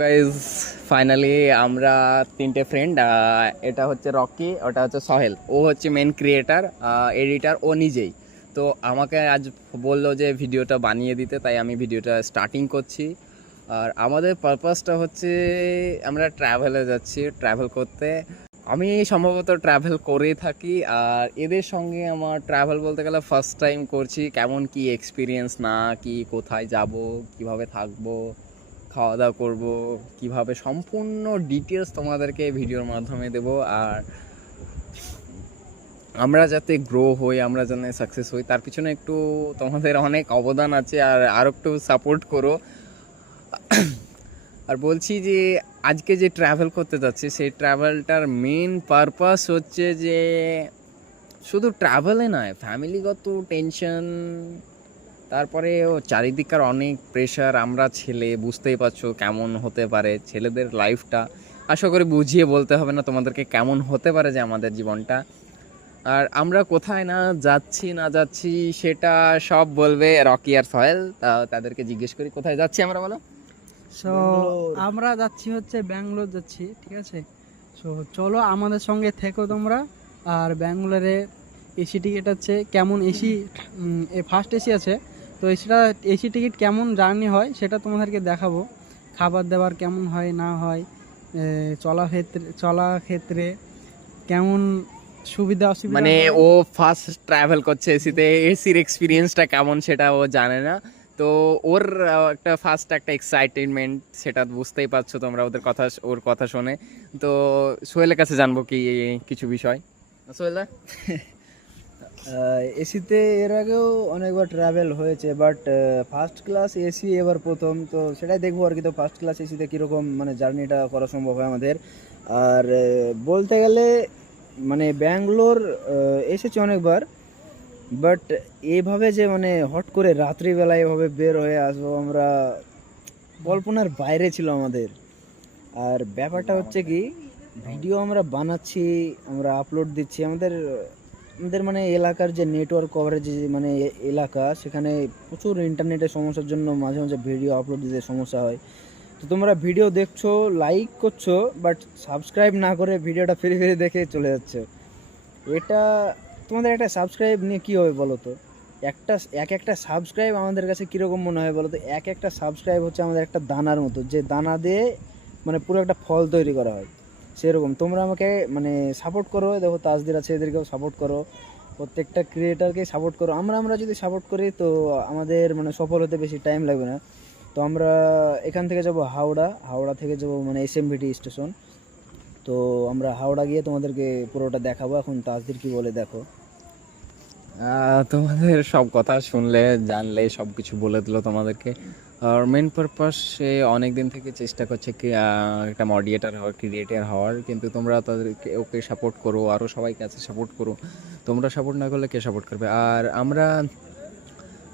Guys finally আমরা তিনটে friend, এটা হচ্ছে রকি, ওটা হচ্ছে সহেল, ও হচ্ছে মেন ক্রিয়েটার এডিটার ও নিজেই। তো আমাকে আজ বললো যে ভিডিওটা বানিয়ে দিতে, তাই আমি ভিডিওটা স্টার্টিং করছি। আর আমাদের পারপাসটা হচ্ছে আমরা ট্রাভেলে যাচ্ছি, ট্রাভেল করতে। আমি সম্ভবত ট্রাভেল করেই থাকি, আর এদের সঙ্গে আমার ট্রাভেল বলতে গেলে ফার্স্ট টাইম করছি। কেমন কি এক্সপিরিয়েন্স, না কি কোথায় যাব, কিভাবে থাকবো, খাওয়া দাওয়া করবো, কিভাবে, সম্পূর্ণ ডিটেলস তোমাদেরকে ভিডিওর মাধ্যমে দেব। আর আমরা যাতে গ্রো হই, আমরা যাতে সাকসেস হই, তার পিছনে একটু তোমাদের অনেক অবদান আছে, আর একটু সাপোর্ট করো। আর বলছি যে আজকে যে ট্রাভেল করতে যাচ্ছি, সেই ট্রাভেলটার মেন পারপাস হচ্ছে যে শুধু ট্রাভেলে নয়, ফ্যামিলিগত টেনশন, তারপরে ও চারিদিকার অনেক প্রেশার। আমরা ছেলে, বুঝতেই পারছো কেমন হতে পারে ছেলেদের লাইফটা। আশা করি বুঝিয়ে বলতে হবে না তোমাদেরকে কেমন হতে পারে যে আমাদের জীবনটা। আর আমরা কোথায় না যাচ্ছি না যাচ্ছি সেটা সব বলবে রকি আর সহেল। তাদেরকে জিজ্ঞেস করি কোথায় যাচ্ছি আমরা, বলো। সো আমরা যাচ্ছি হচ্ছে ব্যাঙ্গালোর যাচ্ছি, ঠিক আছে। সো চলো আমাদের সঙ্গে থেকো তোমরা। আর ব্যাঙ্গালোরে এসি টিকিট আছে কেমন, এসি ফার্স্ট এসি আছে, তো এসি টিকিট কেমন জার্নি হয় সেটা তোমাদেরকে দেখাবো। খাবার দাবার কেমন হয় না হয়, চলা ক্ষেত্রে কেমন সুবিধা অসুবিধা মানে হয়। ও ফার্স্ট ট্রাভেল করছে এসিতে, এসির এক্সপিরিয়েন্সটা কেমন সেটা ও জানে না। তো ওর একটা ফার্স্ট একটা এক্সাইটেনমেন্ট, সেটা বুঝতেই পারছো তোমরা ওদের কথা, ওর কথা শুনে। তো সোহেলের কাছে জানবো কি কিছু বিষয়। সোহেলদা, এসিতে এর আগেও অনেকবার ট্রাভেল হয়েছে, বাট ফার্স্ট ক্লাস এসি এবার প্রথম, তো সেটাই দেখবো আর কি। তো ফার্স্ট ক্লাস এসিতে কীরকম মানে জার্নিটা করা সম্ভব হয় আমাদের। আর বলতে গেলে মানে ব্যাঙ্গালোর এসেছি অনেকবার, বাট এইভাবে যে মানে হট করে রাত্রিবেলা এভাবে বের হয়ে আসবো আমরা, কল্পনার বাইরে ছিল আমাদের। আর ব্যাপারটা হচ্ছে কি, ভিডিও আমরা বানাচ্ছি, আমরা আপলোড দিচ্ছি, আমাদের আমাদের মানে এলাকার যে নেটওয়ার্ক কভারেজ মানে এলাকা, সেখানে প্রচুর ইন্টারনেটের সমস্যার জন্য মাঝে মাঝে ভিডিও আপলোড দিতে সমস্যা হয়। তো তোমরা ভিডিও দেখছো, লাইক করছো, বাট সাবস্ক্রাইব না করে ভিডিওটা ফিরে ফিরে দেখে চলে যাচ্ছে। এটা তোমাদের একটা সাবস্ক্রাইব নিয়ে কী হবে বলো তো? একটা সাবস্ক্রাইব আমাদের কাছে কীরকম মনে হয় বলো তো? একটা সাবস্ক্রাইব হচ্ছে আমাদের একটা দানার মতো, যে দানা দিয়ে মানে পুরো একটা ফল তৈরি করা হয়। সেরকম তোমরা আমাকে মানে সাপোর্ট করো, দেখো তাজদের আছে, এদেরকেও সাপোর্ট করো, প্রত্যেকটা ক্রিয়েটারকে সাপোর্ট করো। আমরা যদি সাপোর্ট করি তো আমাদের মানে সফল হতে বেশি টাইম লাগবে না। তো আমরা এখান থেকে যাব হাওড়া থেকে যাব মানে এসএমভিটি স্টেশন। তো আমরা হাওড়া গিয়ে তোমাদেরকে পুরোটা দেখাবো। এখন তাজদের কি বলে দেখো। তোমাদের সব কথা শুনলে, জানলে, সব কিছু বলে দিল তোমাদেরকে। আর মেন পারপাস, সে অনেক দিন থেকে চেষ্টা করছে কি একটা মডিয়েটার হওয়ার, ক্রিয়েটার হওয়ার, কিন্তু তোমরা তাদেরকে, ওকে সাপোর্ট করো, আরও সবাইকে আছে সাপোর্ট করো। তোমরা সাপোর্ট না করলে কে সাপোর্ট করবে? আর আমরা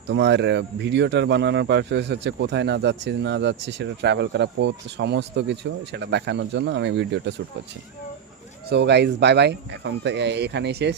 তোমার ভিডিওটার বানানোর পারপাস হচ্ছে কোথায় না যাচ্ছি সেটা ট্রাভেল করা, পথ, সমস্ত কিছু সেটা দেখানোর জন্য আমি ভিডিওটা শ্যুট করছি। সো গাইজ, বাই বাই, এখন তো এখানেই শেষ।